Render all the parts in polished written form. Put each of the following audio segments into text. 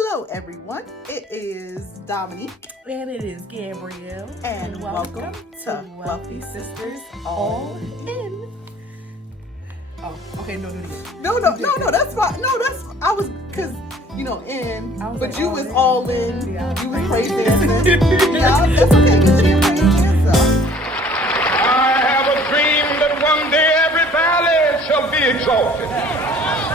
Hello, everyone. It is Dominique. And it is Gabrielle. And welcome to Wealthy Sisters All In. Oh, okay, no, No, that's fine. No, I was, because, in, but like, you was all in. Yeah, you was praise dancing. Yeah, that's okay, because you praise dancer. I have a dream that one day every valley shall be exalted.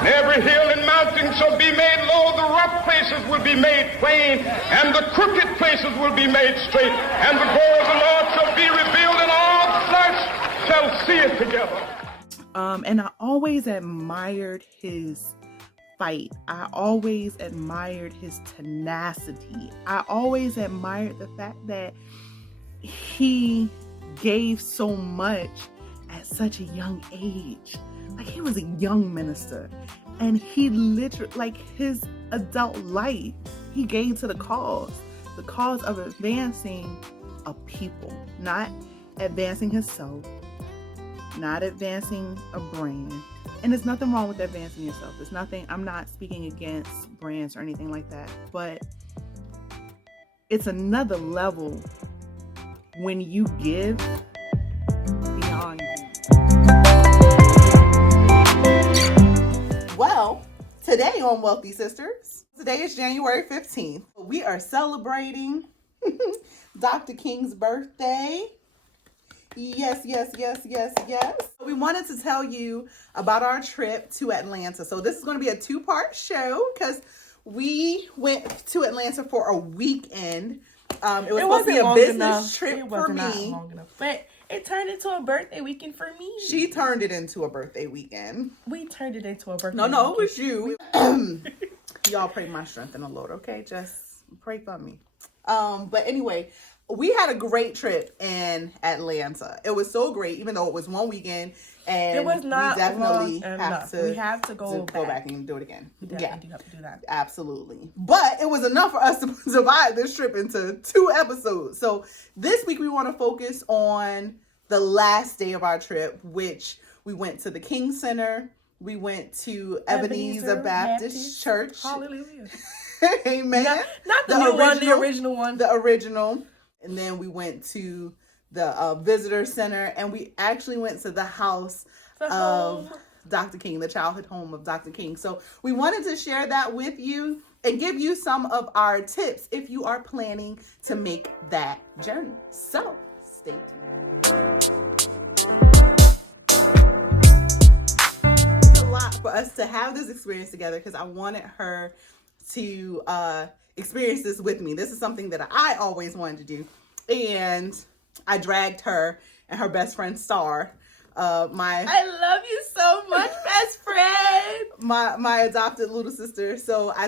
And every hill and mountain shall be made low, the rough places will be made plain, and the crooked places will be made straight, and the glory of the Lord shall be revealed, and all flesh shall see it together. And I always admired his fight. I always admired his tenacity. I always admired the fact that he gave so much at such a young age. Like, he was a young minister, and he literally, like, his adult life, he gave to the cause of advancing a people, not advancing himself, not advancing a brand. And there's nothing wrong with advancing yourself. There's nothing, I'm not speaking against brands or anything like that, but it's another level when you give beyond you. Well, today on Wealthy Sisters, today is January 15th. We are celebrating Dr. King's birthday. Yes. We wanted to tell you about our trip to Atlanta. So this is going to be a two-part show because we went to Atlanta for a weekend. It was supposed to be a business trip for me. Not long enough, but it turned into a birthday weekend for me. She turned it into a birthday weekend. We turned it into a birthday No, weekend. it was you. Y'all pray my strength in the Lord, okay? Just pray for me. But anyway, we had a great trip in Atlanta. It was so great, even though it was one weekend, and it was not we definitely we have to go back and do it again. We definitely do have to do that. Absolutely. But it was enough for us to divide this trip into 2 episodes. So this week we want to focus on the last day of our trip, which we went to the King Center. We went to Ebenezer Baptist Church. Hallelujah. Amen. Not the new one, the original one. The original. And then we went to the visitor center, and we actually went to the house of Dr. King, the childhood home of Dr. King. So we wanted to share that with you and give you some of our tips if you are planning to make that journey. So stay tuned. It's a lot for us to have this experience together because I wanted her to experience this with me. This is something that I always wanted to do, and I dragged her and her best friend Star, I love you so much, best friend, my adopted little sister. So I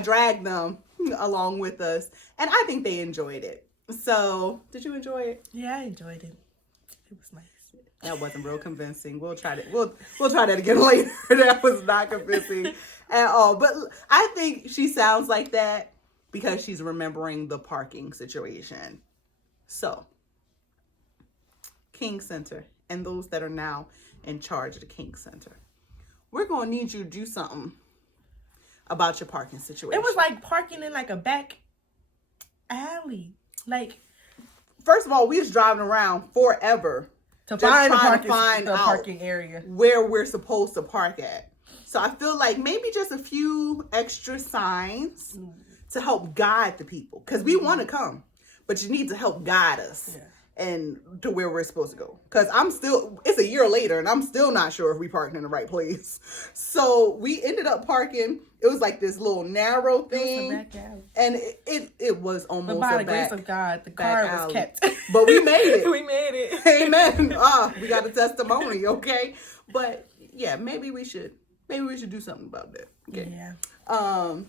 dragged them along with us, and I think they enjoyed it. So did you enjoy it? Yeah, I enjoyed it. It was nice. That wasn't real convincing. We'll try that. We'll try that again later. That was not convincing at all. But I think she sounds like that because she's remembering the parking situation. So, King Center and those that are now in charge of the King Center, we're going to need you to do something about your parking situation. It was like parking in like a back alley. Like, first of all, we was driving around forever to find the parking area where we're supposed to park at. So I feel like maybe just a few extra signs to help guide the people, because we want to come, but you need to help guide us and to where we're supposed to go. Because it's a year later and I'm still not sure if we parked in the right place. So we ended up parking. It was like this little narrow thing, it was a back alley. And it was almost. But by a the back, grace of God, the car was alley. kept. But we made it. We made it. Amen. We got a testimony, okay? But yeah, maybe we should do something about that. Okay. Yeah.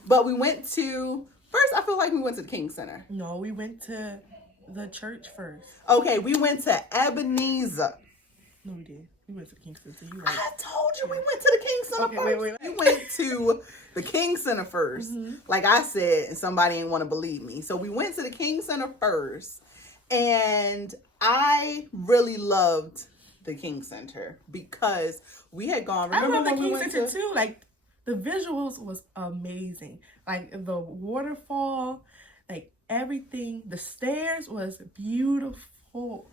But we went to first. I feel like we went to the King Center. No, we went to the church first. Okay, we went to Ebenezer. No, we did. We went to the King Center. You're right. I told you we went to the King Center first. Wait. We went to the King Center first. Mm-hmm. Like I said, and somebody didn't want to believe me. So we went to the King Center first. And I really loved the King Center because we had gone. Remember I love the King Center too. Like The visuals was amazing. Like the waterfall, like everything. The stairs was beautiful.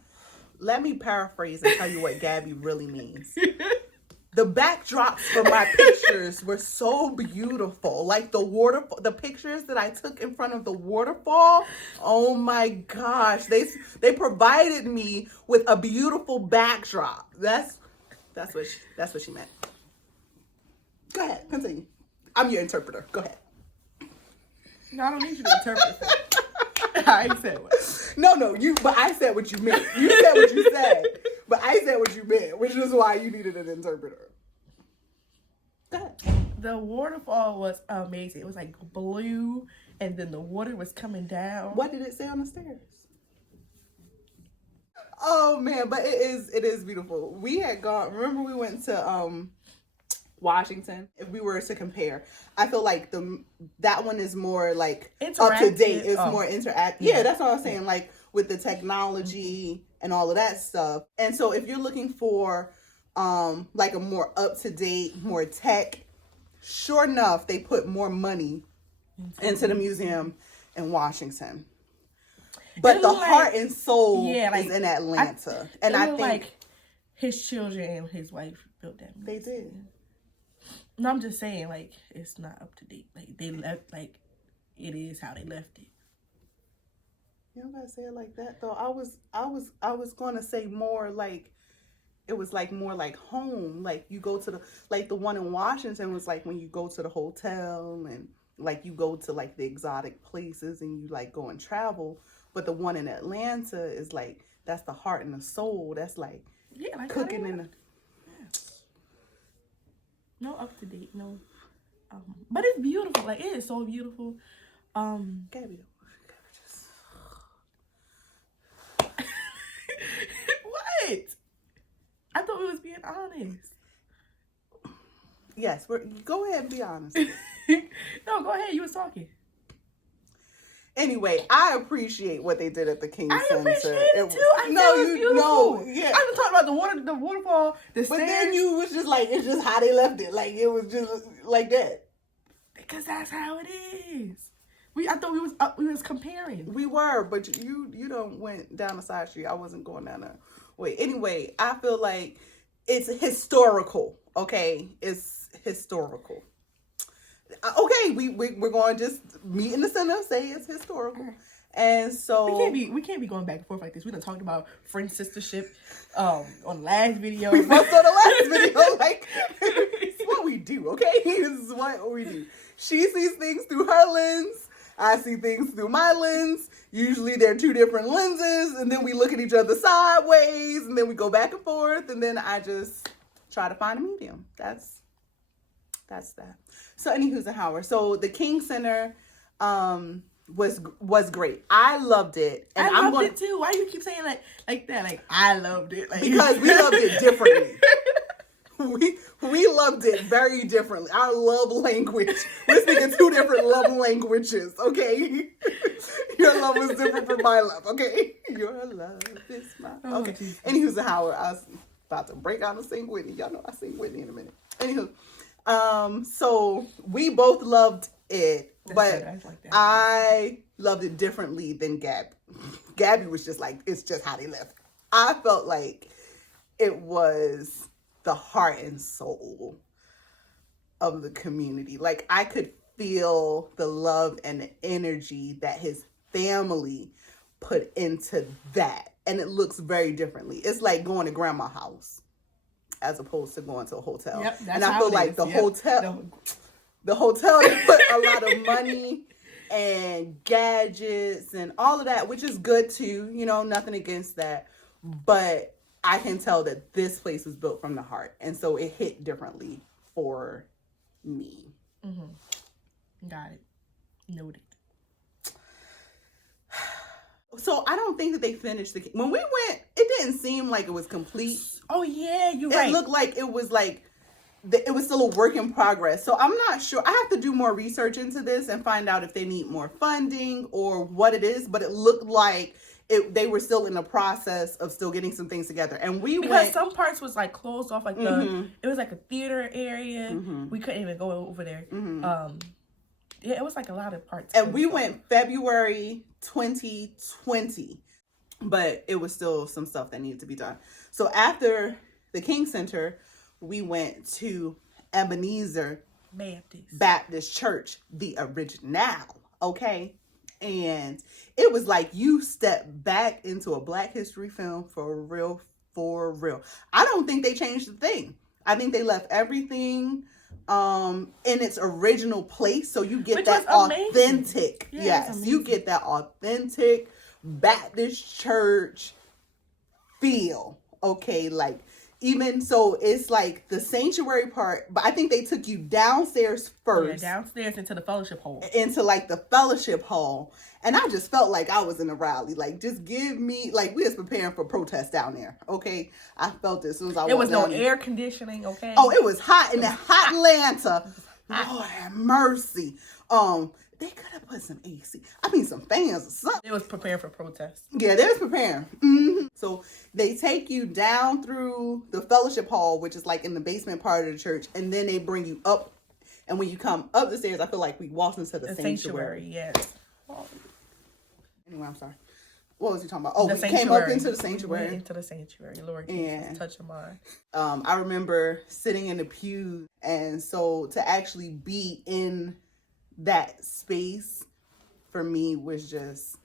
Let me paraphrase and tell you what Gabby really means. The backdrops for my pictures were so beautiful. Like the pictures that I took in front of the waterfall. Oh my gosh. They provided me with a beautiful backdrop. That's what she meant. Go ahead, continue. I'm your interpreter. Go ahead. No, I don't need you to interpret that. I ain't said what. No, but I said what you meant. You said what you said, but I said what you meant, which is why you needed an interpreter. Go ahead. The waterfall was amazing. It was like blue, and then the water was coming down. What did it say on the stairs? Oh man, but it is beautiful. We had gone. Remember, we went to Washington. If we were to compare, I feel like that one is more like up to date. It's more interactive. Yeah, that's what I was saying. Like with the technology and all of that stuff. And so if you're looking for like a more up to date, more tech, sure enough, they put more money into the museum in Washington. But the heart and soul is in Atlanta. And I think like his children and his wife built that museum. They did. No, I'm just saying, like, it's not up to date. Like, they left, like, it is how they left it. You don't gotta say it like that, though. I was gonna say more like, it was like more like home. Like you go to the one in Washington was like when you go to the hotel and like you go to like the exotic places and you like go and travel. But the one in Atlanta is like, that's the heart and the soul. That's like, like cooking in the... No up to date, no. But it's beautiful. Like, it is so beautiful. Gabby just... What? I thought we was being honest. Yes, go ahead and be honest. No, go ahead. You was talking. Anyway, I appreciate what they did at the King Center. I appreciate it too. I thought it was beautiful. Yeah. I was talking about the waterfall, the stairs. But then you was just like, it's just how they left it. Like, it was just like that. Because that's how it is. I thought we was comparing. We were, but you don't went down the side street. I wasn't going down there. Wait, anyway, I feel like it's historical. Okay, it's historical. Okay, we're going to just meet in the center, say it's historical. And so we can't be going back and forth like this. We done talked about friend sistership on the last video. We fussed on the last video. Like, it's what we do, okay? This is what we do. She sees things through her lens. I see things through my lens. Usually they're two different lenses, and then we look at each other sideways, and then we go back and forth, and then I just try to find a medium. That's that. So anywho's and Howard. So the King Center was great. I loved it. And I loved it too. Why do you keep saying like that? Like, I loved it. Like, because we loved it differently. We loved it very differently. Our love language. We're speaking two different love languages, okay? Your love was different from my love, okay? Your love is mine. Okay. Anywho's and Howard. I was about to break out and sing Whitney. Y'all know I sing Whitney in a minute. Anywho. So we both loved it, but I loved it differently than Gabby. Gabby was just like, it's just how they left. I felt like it was the heart and soul of the community. Like, I could feel the love and the energy that his family put into that. And it looks very differently. It's like going to grandma's house as opposed to going to a hotel. Yep, and I feel like the hotel, they put a lot of money and gadgets and all of that, which is good too. You know, nothing against that. But I can tell that this place was built from the heart. And so it hit differently for me. Mm-hmm. Got it. Noted. So I don't think that they finished when we went, it didn't seem like it was complete. Oh yeah, you're right. It looked like it was still a work in progress. So I'm not sure. I have to do more research into this and find out if they need more funding or what it is. But it looked like they were still in the process of still getting some things together. And because some parts was like closed off, like it was like a theater area. We couldn't even go over there. Yeah, it was like a lot of parts. And we went February 2020, but it was still some stuff that needed to be done. So after the King Center, we went to Ebenezer Baptist Church, the original, okay? And it was like you stepped back into a Black history film for real, for real. I don't think they changed a thing. I think they left everything in its original place, so you get that authentic. Yes, you get that authentic Baptist church feel. Okay, like even so, it's like the sanctuary part, but I think they took you downstairs first. Yeah, downstairs into the fellowship hall. Into like the fellowship hall. And I just felt like I was in a rally. Like, just give me, like, we was preparing for protest down there. Okay. I felt it as soon as I walked. It was no air conditioning, okay? Oh, it was hot in that hot Atlanta. Lord have mercy. They could have put some AC. I mean, some fans or something. They was preparing for protest. Yeah, they was preparing. Mm-hmm. So they take you down through the fellowship hall, which is like in the basement part of the church, and then they bring you up. And when you come up the stairs, I feel like we walked into the sanctuary. Yes. Anyway, I'm sorry. What was he talking about? Oh, we came up into the sanctuary. We went into the sanctuary. Lord Jesus, touch your mind. I remember sitting in the pew, and so to actually be in that space for me was just,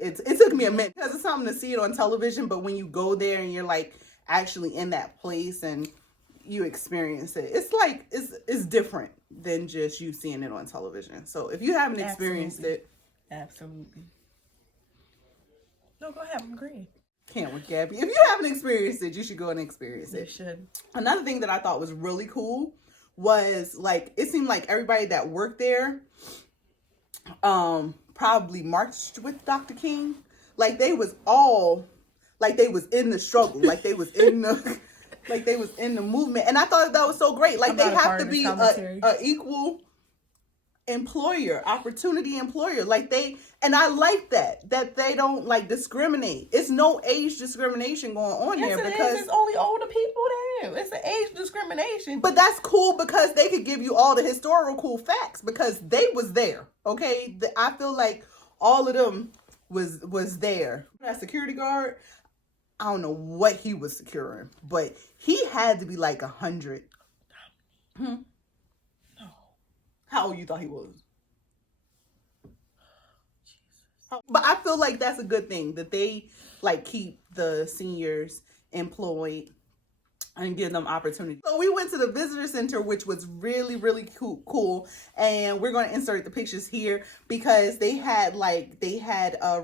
it took me a minute, because it's something to see it on television, but when you go there and you're like actually in that place and you experience it, it's like it's different than just you seeing it on television. So if you haven't experienced it, absolutely. No, go ahead. I'm agreeing. Can't with Gabby. If you haven't experienced it, you should go and experience it. You should. Another thing that I thought was really cool was, like, it seemed like everybody that worked there probably marched with Dr. King. Like, they was all, like, they was in the struggle. Like, they was in the, like, they was in the movement. And I thought that was so great. Like, they have to be a equal opportunity employer. Like, and I like that they don't, like, discriminate. It's no age discrimination going on there, because it's only older people there. It's an age discrimination. But that's cool, because they could give you all the historical facts, because they was there. Okay, I feel like all of them was there. That security guard, I don't know what he was securing, but he had to be like 100. No. How old you thought he was? But I feel like that's a good thing, that they like keep the seniors employed and give them opportunity. So we went to the visitor center, which was really, really cool. And we're going to insert the pictures here, because they had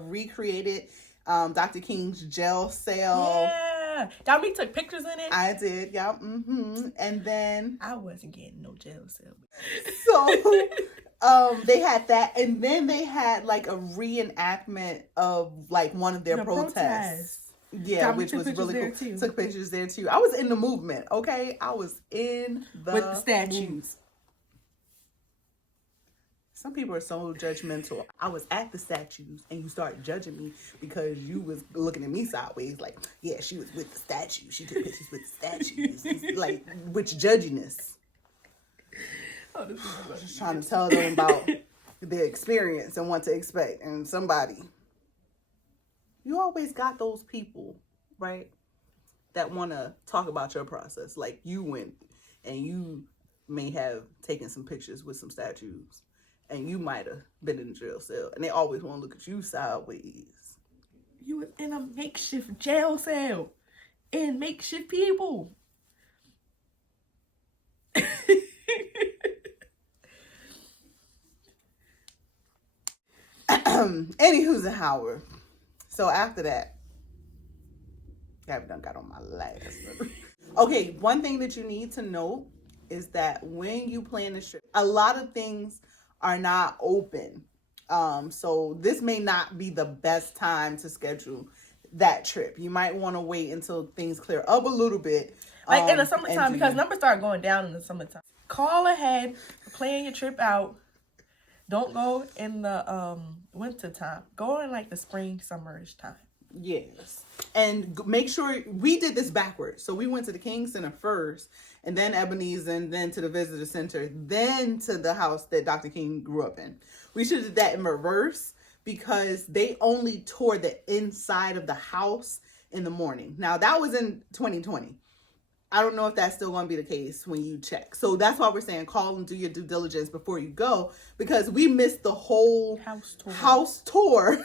recreated Dr. King's jail cell. Yeah. Dominique took pictures in it. I did, yeah. Mm-hmm. And then I wasn't getting no jail cell. So they had that, and then they had like a reenactment of like one of their protests. Yeah, which was really cool. Too. Took pictures there too. I was in the movement, okay? I was in with the statues. Movement. Some people are so judgmental. I was at the statues, and you started judging me because you was looking at me sideways, like, yeah, she was with the statues. She took pictures with the statues. Like, which judginess? I was just trying to tell them about the experience and what to expect. And somebody, you always got those people, right, that want to talk about your process. Like, you went and you may have taken some pictures with some statues, and you might have been in a jail cell, and they always want to look at you sideways. You was in a makeshift jail cell and makeshift people. Anywho's and Howard. So after that, Gabby done got on my last. Okay, one thing that you need to know is that when you plan this trip, a lot of things are not open. So this may not be the best time to schedule that trip. You might want to wait until things clear up a little bit. Like in the summertime, because numbers start going down in the summertime. Call ahead, plan your trip out. Don't go in the winter time. Go in like the spring, summerish time. Yes. And make sure we did this backwards. So we went to the King Center first, and then Ebenezer, and then to the Visitor Center, then to the house that Dr. King grew up in. We should have did that in reverse because they only toured the inside of the house in the morning. Now, that was in 2020. I don't know if that's still going to be the case when you check. So that's why we're saying call and do your due diligence before you go, because we missed the whole house tour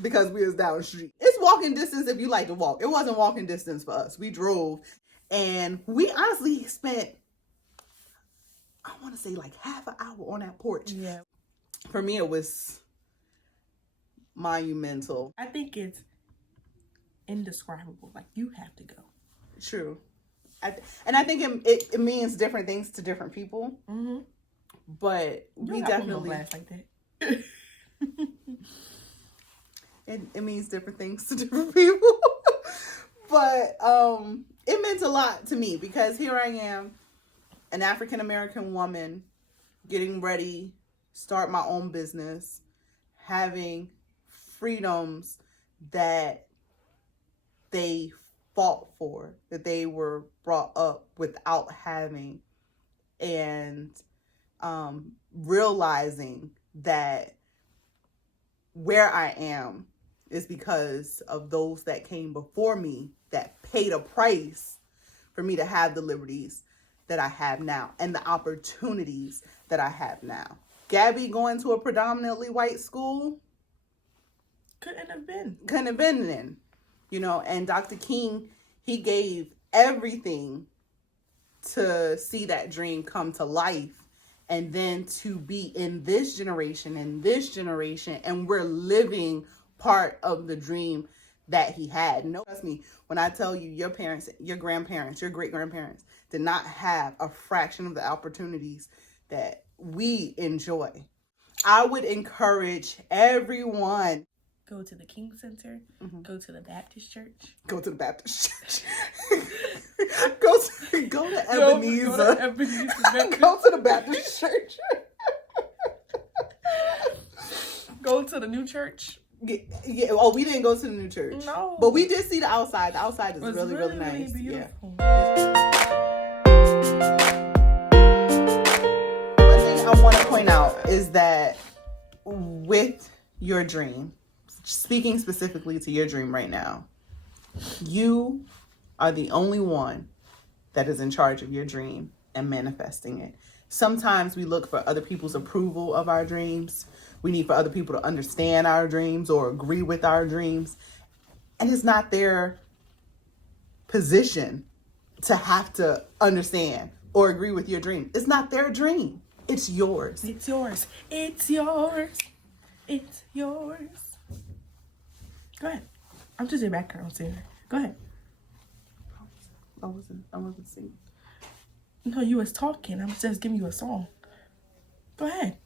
because we was down the street. It's walking distance if you like to walk. It wasn't walking distance for us. We drove, and we honestly spent, I want to say like half an hour on that porch. Yeah. For me, it was monumental. I think it's indescribable. Like, you have to go. True. And I think it means different things to different people. Mm-hmm. But we definitely blast like that. it means different things to different people. But it meant a lot to me because here I am, an African American woman, getting ready, start my own business, having freedoms that they fought for, that they were brought up without having, and realizing that where I am is because of those that came before me that paid a price for me to have the liberties that I have now and the opportunities that I have now. Gabby going to a predominantly white school couldn't have been in. You know, and Dr. King, he gave everything to see that dream come to life, and then to be in this generation, and we're living part of the dream that he had. No, trust me when I tell you, your parents, your grandparents, your great-grandparents did not have a fraction of the opportunities that we enjoy. I would encourage everyone, go to the King Center, go to the Baptist Church. Go to the Baptist Church. go to Ebenezer. Go to the Baptist Church. Go to the new church. Yeah. Oh, we didn't go to the new church. No. But we did see the outside. The outside is really, really nice. Really yeah. One thing I want to point out is that with your dream, speaking specifically to your dream right now, you are the only one that is in charge of your dream and manifesting it. Sometimes we look for other people's approval of our dreams. We need for other people to understand our dreams or agree with our dreams. And it's not their position to have to understand or agree with your dream. It's not their dream. It's yours. It's yours. It's yours. It's yours. Go ahead. I'm just a background singer. Go ahead. I wasn't singing. No, you was talking. I was just giving you a song. Go ahead.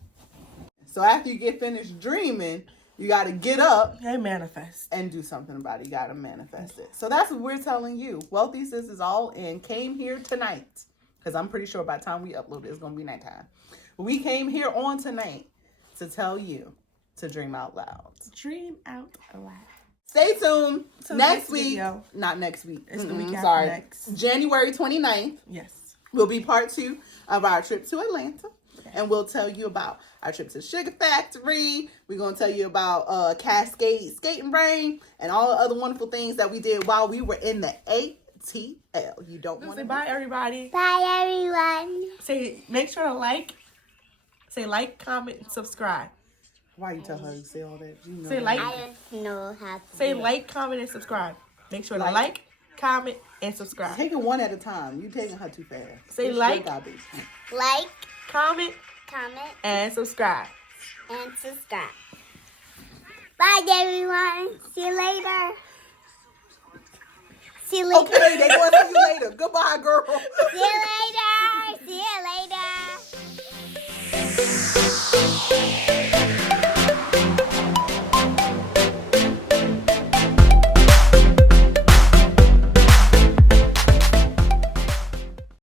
So after you get finished dreaming, you got to get up and manifest and do something about it. You got to manifest it. So that's what we're telling you. Wealthy Sis is all in. Came here tonight, because I'm pretty sure by the time we upload it, it's going to be nighttime. We came here on tonight to tell you to dream out loud. Dream out loud. Stay tuned. Next week. Video. Not next week. It's the week after sorry. next. January 29th. Yes. Will be part 2 of our trip to Atlanta. And we'll tell you about our trip to the Sugar Factory. We're going to tell you about Cascade Skating Ring and all the other wonderful things that we did while we were in the ATL. You don't want to say bye, everybody. Bye, everyone. Say, make sure to like. Say like, comment, and subscribe. Why you tell her to say all that? You know say like. I don't know how to say like, comment, and subscribe. Make sure to like, comment, and subscribe. Take it one at a time. You're taking her too fast. Say it's like, comment, and subscribe. Bye, everyone. See you later. See you later. Okay, they're going to see you later. Goodbye, girl. See you later. See you later.